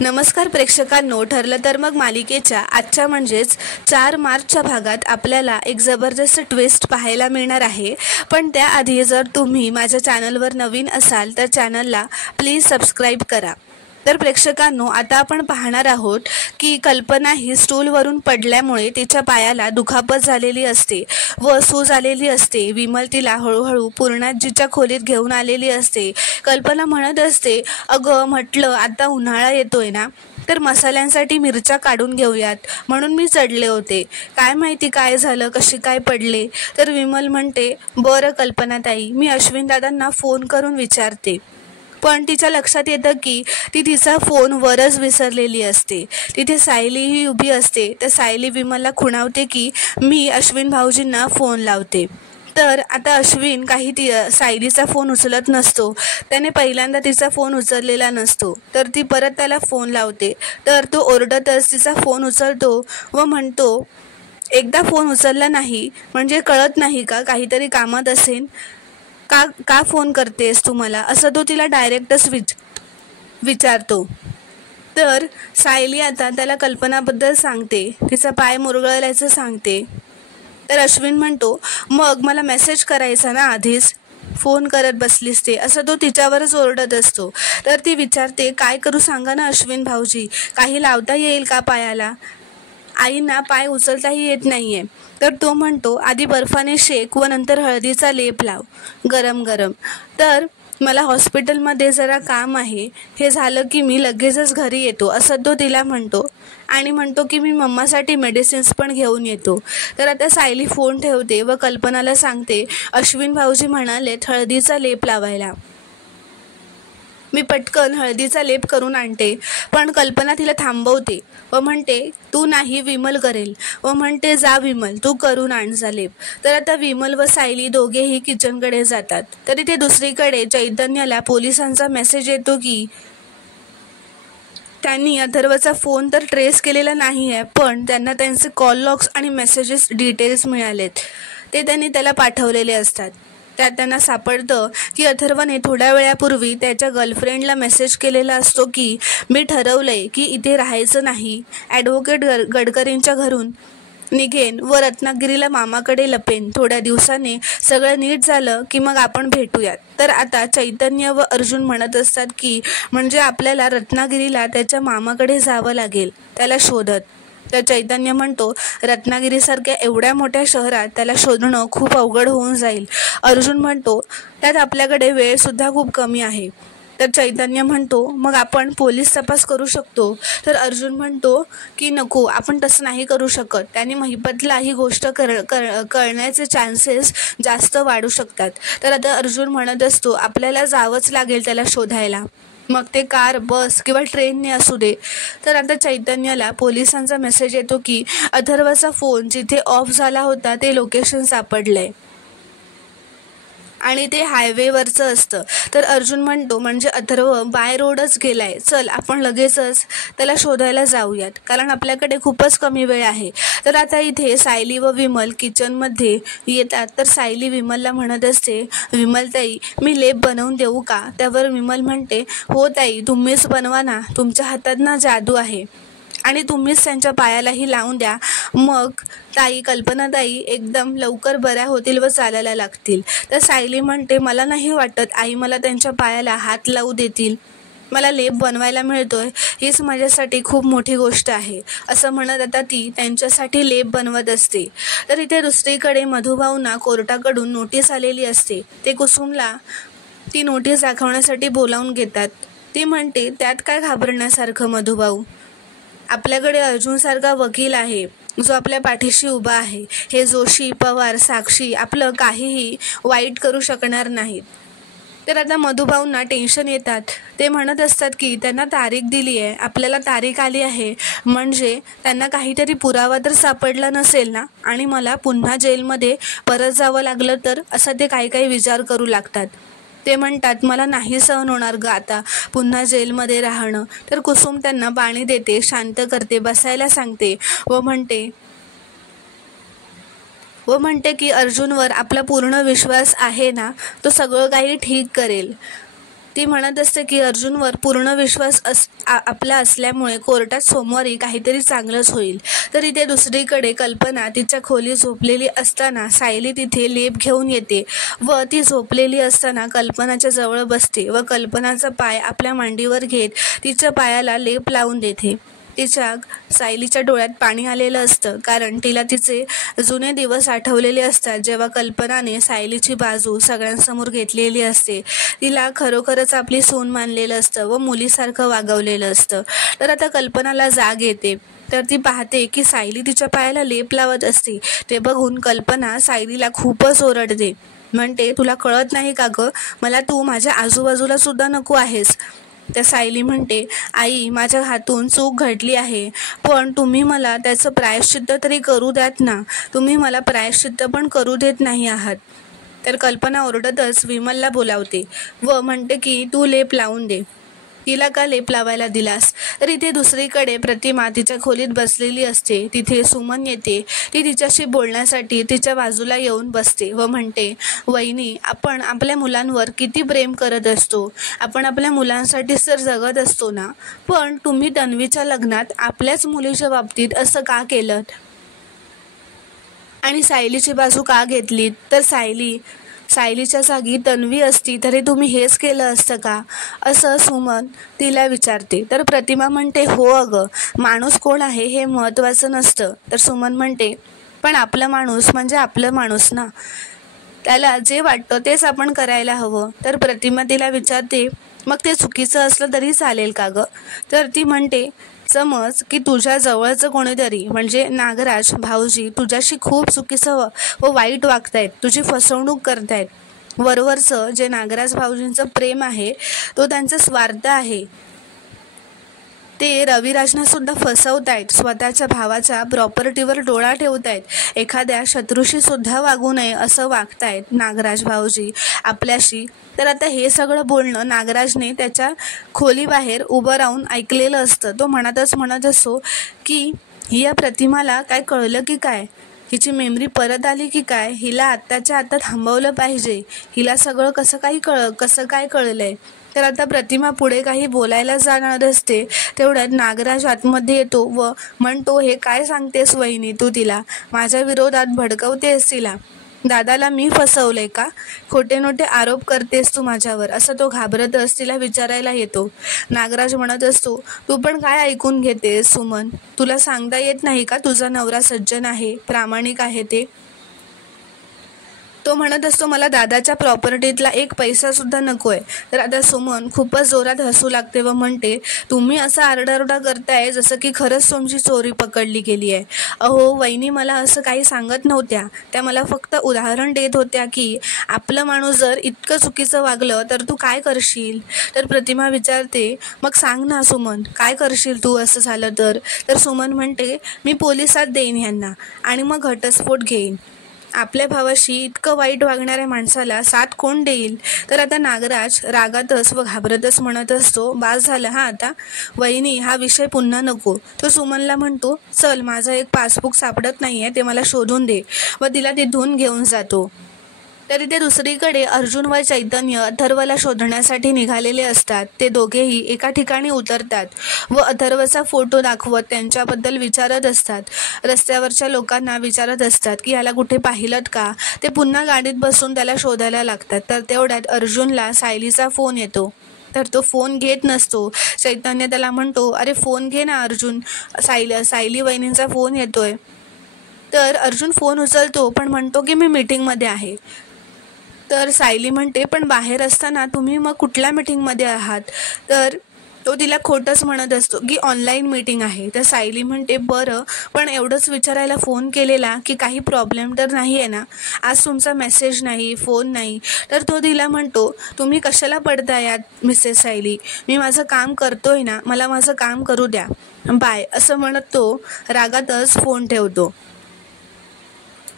नमस्कार प्रेक्षकांनो, ठरलं तर मग मालिकेच्या आजच्या म्हणजेच 4 मार्चच्या भागात आपल्याला एक जबरदस्त ट्विस्ट पाहायला मिळणार आहे. पण त्याआधी जर तुम्ही माझ्या चॅनलवर नवीन असाल तर चॅनलला प्लीज सबस्क्राईब करा. तर प्रेक्षकांनो, आता आपण पाहणार आहोत की कल्पना ही स्टूलवरून पडल्यामुळे तिच्या पायाला दुखापत झालेली असते व सूज आलेली असते. विमल तिला हळूहळू पूर्णाजीच्या खोलीत घेऊन आलेली असते. कल्पना म्हणत असते, अगं म्हटलं आता उन्हाळा येतोय ना, तर मसाल्यांसाठी मिरच्या काढून घेऊयात म्हणून मी चढले होते. काय माहिती काय झालं, कशी काय पडले. तर विमल म्हणते, बरं कल्पनाताई, मी अश्विन दादांना फोन करून विचारते. पण तिच्या लक्षात येतं की ती तिचा फोन वरच विसरलेली असते. तिथे सायलीही उभी असते. तर सायली विमलला खुणावते की मी अश्विन भाऊजींना फोन लावते. तर आता अश्विन सायलीचा फोन उचलत नसतो. त्याने पहिल्यांदा तिचा फोन उचललेला नसतो. तर ती परत त्याला फोन लावते. तर तो ओरडतच तिचा फोन उचलतो व म्हणतो, एकदा फोन उचलला नाही म्हणजे कळत नाही का काहीतरी कामात असेल, का फोन करतेस तू मला, असं तो तिला डायरेक्टच विचारतो. तर सायली आता त्याला कल्पनाबद्दल सांगते, तिचा पाय मुरगळल्याचं सांगते. तर अश्विन म्हणतो, मग मला मेसेज करायचा ना आधीच, फोन करत बसलीस ते, असं तो तिच्यावरच ओरडत असतो. तर ती विचारते, काय करू सांगा ना अश्विन भाऊजी, काही लावता येईल का पायाला, आईंना पाय उचलताही येत नाहीये. तर तो म्हणतो, आधी बर्फाने शेक व नंतर हळदीचा लेप लाव गरम गरम. तर मला हॉस्पिटलमध्ये जरा काम आहे, हे झालं की मी लगेचच घरी येतो, असं तो तिला म्हणतो. आणि म्हणतो की मी मम्मासाठी मेडिसिन्स पण घेऊन येतो. तर आता सायली फोन ठेवते व कल्पनाला सांगते, अश्विन भाऊजी म्हणालेत हळदीचा लेप लावायला, मी पटकन हळदीचा लेप करून आणते. पण कल्पना तिला थांबवते व म्हणते, तू नाही, विमल करेल, व म्हणते, जा विमल, तू करून आणजा लेप. तर आता विमल व सायली दोघेही किचनकडे जातात. तर इथे दुसरीकडे चैतन्याला पोलिसांचा मेसेज येतो की त्यांनी अथर्वचा फोन तर ट्रेस केलेला नाही आहे, पण त्यांना त्यांचे कॉल लॉग्स आणि मेसेजेस डिटेल्स मिळालेत. ते त्यांनी त्याला पाठवलेले असतात. त्यात त्यांना सापडतं की अथर्वने थोड्या वेळापूर्वी त्याच्या गर्लफ्रेंडला मेसेज केलेला असतो की मी ठरवलंय की इथे राहायचं नाही, ॲडव्होकेट गडकरींच्या घरून निघेन व रत्नागिरीला मामाकडे लपेन. थोड्या दिवसाने सगळं नीट झालं की मग आपण भेटूयात. तर आता चैतन्य व अर्जुन म्हणत असतात की म्हणजे आपल्याला रत्नागिरीला त्याच्या मामाकडे जावं लागेल त्याला शोधत. तर चैतन्य म्हणतो, रत्नागिरीसारख्या एवढ्या मोठ्या शहरात त्याला शोधणं खूप अवघड होऊन जाईल. अर्जुन म्हणतो, त्यात आपल्याकडे वेळसुद्धा खूप कमी आहे. तर चैतन्य म्हणतो, मग आपण पोलीस तपास करू शकतो. तर अर्जुन म्हणतो की नको, आपण तसं नाही करू शकत, त्याने महिपतला ही गोष्ट कळण्याचे चान्सेस जास्त वाढू शकतात. तर आता अर्जुन म्हणत असतो, आपल्याला जावंच लागेल त्याला शोधायला, मग ते कार, बस किंवा ट्रेनने असू दे. तर आता चैतन्याला पोलिसांचा मेसेज येतो की अथर्वचा फोन जिथे ऑफ झाला होता ते लोकेशन सापडलंय आणि ते हायवेवरचं असतं. तर अर्जुन म्हणतो, म्हणजे अथर्व बाय रोडच गेलाय, चल आपण लगेचच त्याला शोधायला जाऊयात, कारण आपल्याकडे खूपच कमी वेळ आहे. तर आता इथे सायली व विमल किचनमध्ये येतात. तर सायली विमलला म्हणत असते, विमल ताई, मी लेप बनवून देऊ का. त्यावर विमल म्हणते, हो ताई, तुम्हीच बनवा ना, तुमच्या हातात ना जादू आहे आणि तुम्हीच त्यांच्या पायालाही लावून द्या, मग ताई, कल्पनाताई एकदम लवकर बऱ्या होतील व चालायला लागतील. तर सायली म्हणते, मला नाही वाटत आई मला त्यांच्या पायाला हात लावू देतील, मला लेप बनवायला मिळतोय, हीच माझ्यासाठी खूप मोठी गोष्ट आहे, असं म्हणत आता ती त्यांच्यासाठी लेप बनवत असते. तर इथे दुसरीकडे मधुभाऊंना कोर्टाकडून नोटीस आलेली असते. ते कुसुमला ती नोटीस दाखवण्यासाठी बोलावून घेतात. ती म्हणते, त्यात काय घाबरण्यासारखं मधुभाऊ, आपल्याकडे अर्जुनसारखा वकील आहे जो आपल्या पाठीशी उभा आहे. हे जोशी, पवार, साक्षी आपलं काहीही वाईट करू शकणार नाहीत. तर आता मधुभाऊंना टेन्शन येतात. ते म्हणत असतात की त्यांना तारीख दिली आहे, आपल्याला तारीख आली आहे, म्हणजे त्यांना काहीतरी पुरावा तर सापडला नसेल ना, आणि मला पुन्हा जेलमध्ये परत जावं लागलं तर, असं ते काही विचार करू लागतात. ते म्हणतात, मला नाही सहन होणार ग आता पुन्हा जेलमध्ये राहणं. तर कुसुम त्यांना पाणी देते, शांत करते, बसायला सांगते व म्हणते की अर्जुनवर आपला पूर्ण विश्वास आहे ना, तो सगळं काही ठीक करेल. ती म्हणत असते की अर्जुनवर पूर्ण विश्वास आपला असल्यामुळे कोर्टात सोमवारी काहीतरी चांगलंच होईल. तर इथे दुसरीकडे कल्पना तिच्या खोली झोपलेली असताना सायली तिथे लेप घेऊन येते व ती झोपलेली असताना कल्पनाच्या जवळ बसते व कल्पनाचा पाय आपल्या मांडीवर घेत तिच्या पायाला लेप लावून देते. सायलीच्या डोळ्यात पाणी आलेलं असतं, कारण तिला तिचे जुने दिवस आठवलेले असतात, जेव्हा कल्पनाने सायलीची बाजू सगळ्यांसमोर घेतलेली असते. तिला खरोखरच आपली सून मानलेलं असतं व मुलीसारखं वागवलेलं असतं. तर आता कल्पनाला जाग येते, तर ती पाहते की सायली तिच्या पायाला लेप लावत असते. ते बघून कल्पना सायलीला खूपच ओरडते, म्हणते, तुला कळत नाही का गं, मला तू माझ्या आजूबाजूला सुद्धा नको आहेस. त्या सायली म्हणते, आई, माझ्या हातून चूक घडली आहे, पण तुम्ही मला त्याचं प्रायश्चित्त तरी करू द्यात ना. तुम्ही मला प्रायश्चित्त पण करू देत नाही आहात. तर कल्पना ओरडतच विमलला बोलावते व म्हणते की तू लेप लावून दे. तिला का लेप लावायला दिलास? तर इथे दुसरीकडे प्रतिमा तिच्या खोलीत बसलेली असते. तिथे सुमन येते. ती तिच्याशी बोलण्यासाठी तिच्या बाजूला येऊन बसते व म्हणते, वहिनी, आपण आपल्या मुलांवर किती प्रेम करत असतो, आपण आपल्या मुलांसाठीच तर जगत असतो ना, पण तुम्ही तन्वीच्या लग्नात आपल्याच मुलीच्या बाबतीत असं का केलं आणि सायलीची बाजू का घेतलीत? तर सायलीच्या जागी तन्वी असती तरी तुम्ही हेच केलं असतं का, असं सुमन तिला विचारते. तर प्रतिमा म्हणते, हो अगं, माणूस कोण आहे हे महत्त्वाचं नसतं. तर सुमन म्हणते, पण आपलं माणूस म्हणजे आपलं माणूस ना, त्याला जे वाटतं तेच आपण करायला हवं. तर प्रतिमा तिला विचारते, मग ते चुकीचं असलं तरी चालेल का गं? तर ती म्हणते, समज की तुझ्या जवळचं कोणीतरी म्हणजे नागराज भाऊजी तुझ्याशी खूप चुकीचं व वाईट वागतायत, तुझी फसवणूक करतायत. वरवरचं जे नागराज भाऊजींचं प्रेम आहे तो त्यांचा स्वार्थ आहे. ते रविराजना सुद्धा फसवतायत, स्वतःच्या भावाच्या प्रॉपर्टीवर डोळा ठेवतायत, एखाद्या शत्रूशी सुद्धा वागू नये असं वागतायत नागराज भाऊजी आपल्याशी. तर आता हे सगळं बोलणं नागराजने त्याच्या खोलीबाहेर उभं राहून ऐकलेलं असतं. तो म्हणत असतो की या प्रतिमाला काय कळलं की काय, हिची मेमरी परत आली की काय, हिला आत्ताच्या आत्ता थांबवलं पाहिजे, हिला सगळं कसं काय कळलंय. तर आता प्रतिमा पुढे काही बोलायला जाणार असते, तेवढ्यात नागराज आतमध्ये येतो व म्हणतो, हे काय सांगतेस वहिनी तू तिला, माझ्या विरोधात भडकवतेस तिला, दादाला मी फसवलंय का, खोटे नोटे आरोप करतेस तू माझ्यावर, असं तो घाबरतच तिला विचारायला येतो. नागराज म्हणत असतो, तू पण काय ऐकून घेतेस सुमन, तुला सांगता येत नाही का तुझा नवरा सज्जन आहे, प्रामाणिक आहे ते. तो म्हणत असतो, मला दादाच्या प्रॉपर्टीतला एक पैसा सुद्धा नकोय. तर आता सुमन खूपच जोरात हसू लागते व म्हणते, तुम्ही असं आरडाओरडा करताय जसं की खरंच तुमची चोरी पकडली गेली आहे. अहो वहिनी, मला असं काही सांगत नव्हत्या, त्या मला फक्त उदाहरण देत होत्या की आपलं माणूस जर इतकं चुकीचं वागलं तर तू काय करशील. तर प्रतिमा विचारते, मग सांग ना सुमन, काय करशील तू असं झालं तर. तर सुमन म्हणते, मी पोलिसात देईन ह्यांना आणि मग घटस्फोट घेईन. आपल्या भावाशी इतकं वाईट वागणाऱ्या माणसाला साथ कोण देईल. तर आता नागराज रागातच व घाबरतच म्हणत असतो, बास झालं हा आता, वहिनी हा विषय पुन्हा नको. तो सुमनला म्हणतो, चल माझं एक पासबुक सापडत नाहीये, ते मला शोधून दे, व तिला तिथून घेऊन जातो. तर इथे दुसरीकडे अर्जुन व चैतन्य अथर्वला शोधण्यासाठी निघालेले असतात. ते दोघेही एका ठिकाणी उतरतात व अथर्वचा फोटो दाखवत त्यांच्याबद्दल विचारत असतात. रस्त्यावरच्या लोकांना विचारत असतात की याला कुठे पाहिलंत का. ते पुन्हा गाडीत बसून त्याला शोधायला लागतात. तर तेवढ्यात अर्जुनला सायलीचा फोन येतो. तर तो फोन घेत नसतो. चैतन्य त्याला म्हणतो, अरे फोन घे ना अर्जुन, सायली वहिनींचा फोन येतोय. तर अर्जुन फोन उचलतो पण म्हणतो की मी मीटिंगमध्ये आहे. तर सायली म्हणते, पण बाहेर असताना तुम्ही मग कुठल्या मीटिंगमध्ये आहात. तर तो तिला खोटंच म्हणत असतो की ऑनलाईन मीटिंग आहे. तर सायली म्हणते, बरं, पण एवढंच विचारायला फोन केलेला की काही प्रॉब्लेम तर नाही आहे ना, आज तुमचा मेसेज नाही, फोन नाही. तर तो तिला म्हणतो, तुम्ही कशाला पडता यात मिसेस सायली, मी माझं काम करतोय ना, मला माझं काम करू द्या, बाय, असं म्हणत तो रागातच फोन ठेवतो.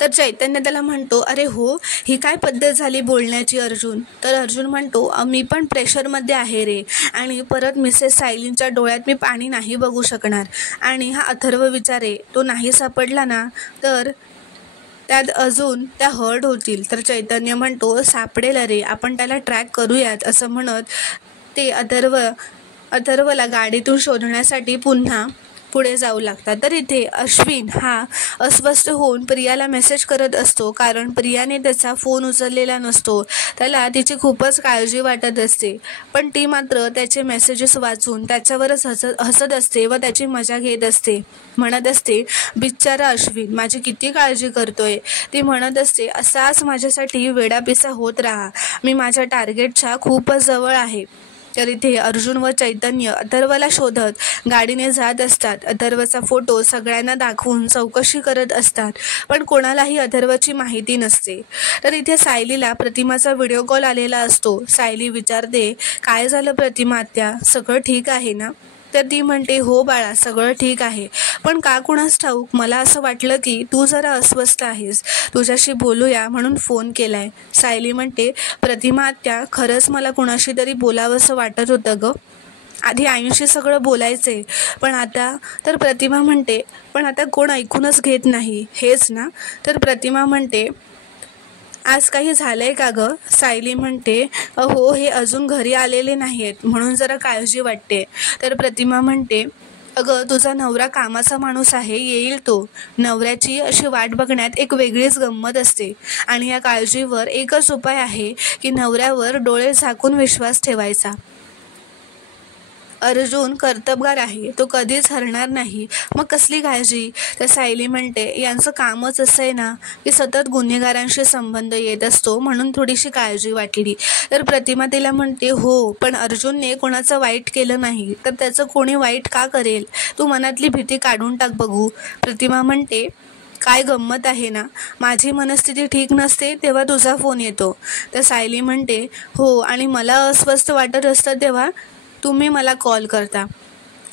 तर चैतन्य त्याला म्हणतो, अरे हो, ही काय पद्धत झाली बोलण्याची अर्जुन. तर अर्जुन म्हणतो, मी पण प्रेशरमध्ये आहे रे, आणि परत मिसेस सायलींच्या डोळ्यात मी पाणी नाही बघू शकणार, आणि हा अथर्व विचारे तो नाही सापडला ना तर त्यात अजून त्या हर्ट होतील. तर चैतन्य म्हणतो, सापडेल रे, आपण त्याला ट्रॅक करूयात, असं म्हणत ते अथर्वला गाडीतून शोधण्यासाठी पुन्हा पुढे जाऊ लागतात. तर इथे अश्विन हा अस्वस्थ होऊन प्रियाला मेसेज करत असतो, कारण प्रियाने त्याचा फोन उचललेला नसतो. त्याला तिची खूपच काळजी वाटत असते, पण ती मात्र त्याचे मेसेजेस वाचून त्याच्यावरच हसत असते व त्याची मजा घेत असते. म्हणत असते, बिचारा अश्विन माझी किती काळजी करतोय. ती म्हणत असते, असाच माझ्यासाठी वेडापिसा होत राहा, मी माझ्या टार्गेटच्या खूपच जवळ आहे. तर इथे अर्जुन व चैतन्य अथर्वला शोधत गाडीने जात असतात. अथर्वचा फोटो सगळ्यांना दाखवून चौकशी करत असतात, पण कोणालाही अथर्वची माहिती नसते. तर इथे सायलीला प्रतिमाचा व्हिडिओ कॉल आलेला असतो. सायली विचारते, काय झालं प्रतिमा आत्या, सगळं ठीक आहे ना? तर ती म्हणते, हो बाळा, सगळं ठीक आहे, पण का कुणास ठाऊक मला असं वाटलं की तू जरा अस्वस्थ आहेस, तुझ्याशी बोलूया म्हणून फोन केलाय. सायली म्हणते, प्रतिमा आत्या, खरंच मला कुणाशी तरी बोलावंसं वाटत होतं ग. आधी आईशी सगळं बोलायचे, पण आता. तर प्रतिमा म्हणते, पण आता कोण ऐकूनच घेत नाही, हेच ना? तर प्रतिमा म्हणते, आज काही झालंय का ग? सायली म्हणते, हो, हे अजून घरी आलेले नाहीत म्हणून जरा काळजी वाटते. तर प्रतिमा म्हणते, अगं तुझा नवरा कामाचा माणूस आहे, येईल तो. नवऱ्याची अशी वाट बघण्यात एक वेगळीच गंमत असते, आणि या काळजीवर एकच उपाय आहे की नवऱ्यावर डोळे झाकून विश्वास ठेवायचा. अर्जुन कर्तबगार आहे, तो कधीच हरणार नाही, मग कसली काळजी? तर सायली म्हणते, यांचं कामच असं आहे ना की सतत गुन्हेगारांशी संबंध येत असतो, म्हणून थोडीशी काळजी वाटली. तर प्रतिमा तिला म्हणते, हो, पण अर्जुनने कोणाचं वाईट केलं नाही, तर त्याचं कोणी वाईट का करेल? तू मनातली भीती काढून टाक बघू. प्रतिमा म्हणते, काय गंमत आहे ना, माझी मनस्थिती ठीक नसते तेव्हा तुझा फोन येतो. तर सायली म्हणते, हो, आणि मला अस्वस्थ वाटत असतं तेव्हा तुम्ही मला कॉल करता.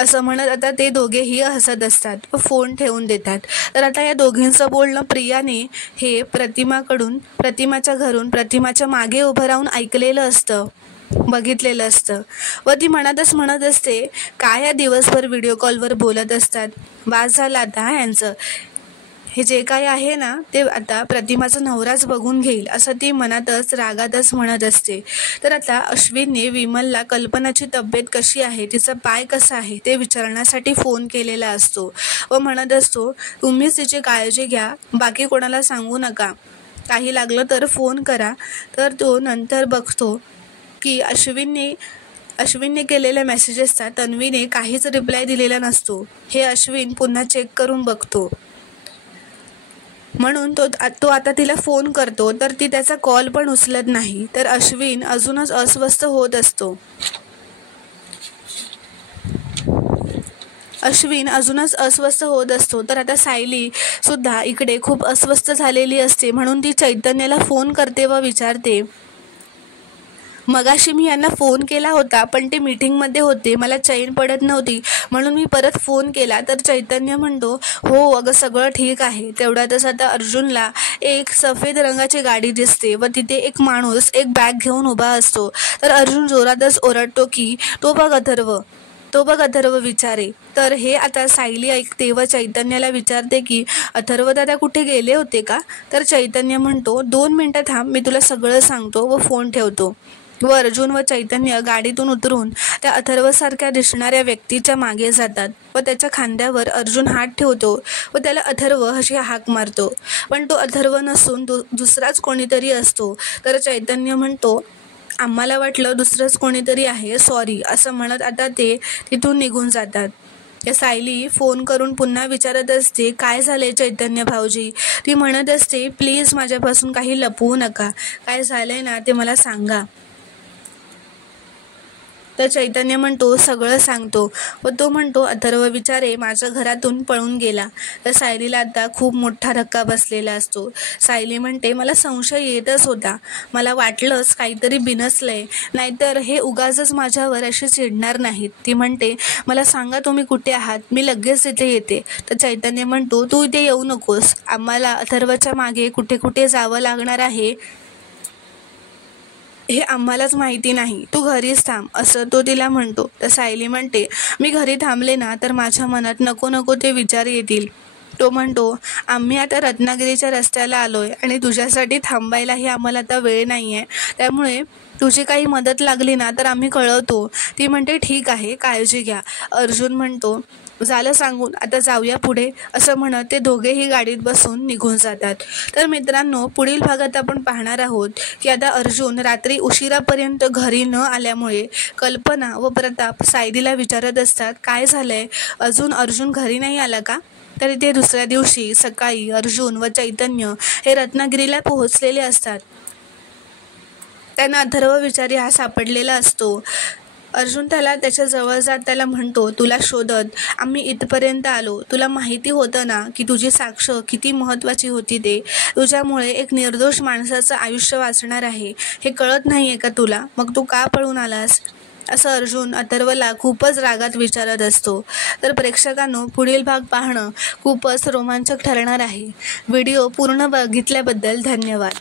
असं म्हणत आता ते दोघेही हसत असतात व फोन ठेवून देतात. तर आता या दोघींचं बोलणं प्रियाने हे प्रतिमाच्या घरून प्रतिमाच्या मागे उभं राहून ऐकलेलं असतं, बघितलेलं असतं, व ती मनातच म्हणत असते, काय या दिवसभर व्हिडिओ कॉलवर बोलत असतात, वाद झाला आता यांचं. हे जे काही आहे ना ते आता प्रतिमाचा नवराच बघून घेईल, असं ती मनातच रागातच म्हणत असते. तर आता अश्विनने विमलला कल्पनाची तब्येत कशी आहे, तिचा पाय कसा आहे ते विचारण्यासाठी फोन केलेला असतो व म्हणत असतो, तुम्हीच तिची काळजी घ्या, बाकी कोणाला सांगू नका, काही लागलं तर फोन करा. तर तो नंतर बघतो की अश्विनने केलेल्या मेसेजेसचा तन्वीने काहीच रिप्लाय दिलेला नसतो. हे अश्विन पुन्हा चेक करून बघतो, म्हणून तो आता तिला फोन करतो, तर ती त्याचा कॉल पण उचलत नाही. तर अश्विन अजूनच अस्वस्थ होत असतो. तर आता सायली सुद्धा इकडे खूप अस्वस्थ झालेली असते, म्हणून ती चैतन्याला फोन करते व विचारते, मगाशी मी यांना फोन केला होता, पण ते मीटिंगमध्ये होते, मला चैन पडत नव्हती, म्हणून मी परत फोन केला. तर चैतन्य म्हणतो, हो अगं सगळं ठीक आहे. तेवढ्यातच आता अर्जुनला एक सफेद रंगाची गाडी दिसते व तिथे एक माणूस एक बॅग घेऊन उभा असतो. तर अर्जुन जोरातच ओरडतो की तो बघ अथर्व विचारे. तर हे आता सायली ऐकते व चैतन्याला विचारते की अथर्व दादा कुठे गेले होते का? तर चैतन्य म्हणतो, 2 मिनटं थांब, मी तुला सगळं सांगतो, व फोन ठेवतो. व अर्जुन व चैतन्य गाडीतून उतरून त्या अथर्वसारख्या दिसणाऱ्या व्यक्तीच्या मागे जातात व त्याच्या खांद्यावर अर्जुन हात ठेवतो व त्याला अथर्व अशी हाक मारतो, पण तो अथर्व नसून दुसराच कोणीतरी असतो. तर चैतन्य म्हणतो, आम्हाला वाटलं दुसरंच कोणीतरी आहे, सॉरी, असं म्हणत आता ते तिथून निघून जातात. सायली फोन करून पुन्हा विचारत असते, काय झाले चैतन्य भाऊजी? ती म्हणत असते, प्लीज माझ्यापासून काही लपवू नका, काय झालंय ना ते मला सांगा. तर चैतन्य म्हणतो, सगळं सांगतो. व तो म्हणतो, अथर्व विचारे माझ्या घरातून पळून गेला. तर सायलीला आता खूप मोठा धक्का बसलेला असतो. सायली म्हणते, मला संशय येतच होता, मला वाटलंच काहीतरी बिनसलंय, नाहीतर हे उगाचच माझ्यावर अशी चिडणार नाहीत. ती म्हणते, मला सांगा तुम्ही कुठे आहात, मी लगेच इथे येते. तर चैतन्य म्हणतो, तू इथे येऊ नकोस, आम्हाला अथर्वच्या मागे कुठे कुठे जावं लागणार आहे हे आम्हालाच माहिती नाही, तू घरीच थांब, असं तो तिला म्हणतो. तर सायली म्हणते, मी घरी थांबले ना तर माझ्या मनात नको नको ते विचार येतील, तो म्हणतो, आम्ही आता रत्नागिरीच्या रस्त्याला आलोय आणि तुझ्यासाठी थांबायलाही आम्हाला आता वेळ नाही आहे, त्यामुळे तुझी काही मदत लागली ना तर आम्ही कळवतो. ती म्हणते, ठीक आहे, काळजी घ्या. अर्जुन म्हणतो, झालं सांगून, आता जाऊया पुढे. असं म्हणत ते दोघेही गाडीत बसून निघून जातात. तर मित्रांनो, पुढील भागात आपण पाहणार आहोत की आता अर्जुन रात्री उशिरापर्यंत घरी न आल्यामुळे कल्पना व प्रताप सायलीला विचारत असतात, काय झालंय, अजून अर्जुन घरी नाही आला का? तर इथे दुसऱ्या दिवशी सकाळी अर्जुन व चैतन्य हे रत्नागिरीला पोहोचलेले असतात. त्यांना अथर्व विचारी हा सापडलेला असतो. अर्जुन त्याच्या जवळ जात त्याला म्हणतो, तुला शोधत आम्ही इथपर्यंत आलो. तुला माहिती होतं ना की तुझी साक्ष किती महत्त्वाची होती. ते तुझ्यामुळे एक निर्दोष माणसाचं आयुष्य वाचणार आहे, हे कळत नाही आहे का तुला? मग तू का पळून आलास? असं अर्जुन अथर्वला खूपच रागात विचारत असतो. तर प्रेक्षकांनो, पुढील भाग पाहणं खूपच रोमांचक ठरणार आहे. व्हिडिओ पूर्ण बघितल्याबद्दल धन्यवाद.